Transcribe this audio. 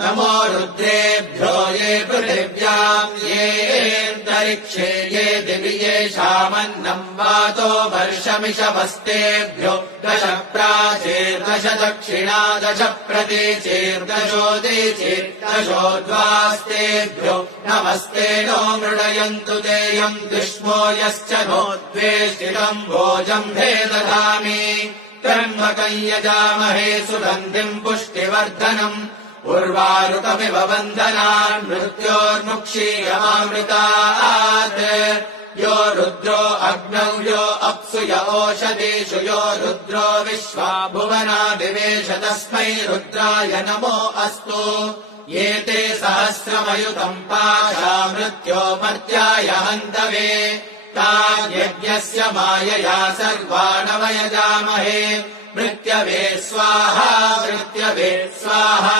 नमो रुद्रेभ्यो ये पृथिव्याम् येऽन्तरिक्षे ये दिवि येषामन्नम् वातो वर्षमिषमस्तेभ्यो दश प्राचीर्दश दक्षिणा दश प्रतीचीर्दशोदीचीर्दशोद्वास्तेभ्यो नमस्ते नो मृडयन्तु तेयम् दुष्मो यश्च नो द्वेष्टितम् भोजम् भे दधामि त्र्यम्बकम् यजामहे सुगन्धिम् पुष्टिवर्धनम् उर्वारुकमिव बन्धनान् मृत्योर्मुक्षीयमामृतात् यो रुद्रो अग्नौ यो अप्सु य ओषधीषु यो रुद्रो विश्वा भुवनादिवेश तस्मै रुद्राय नमो अस्तु एते सहस्रमयुतम् पाशा मृत्यो मर्त्याय हन्तवे तान्यज्ञस्य मायया सर्वाणवयजामहे मृत्यवे स्वाहा मृत्यवे स्वाहा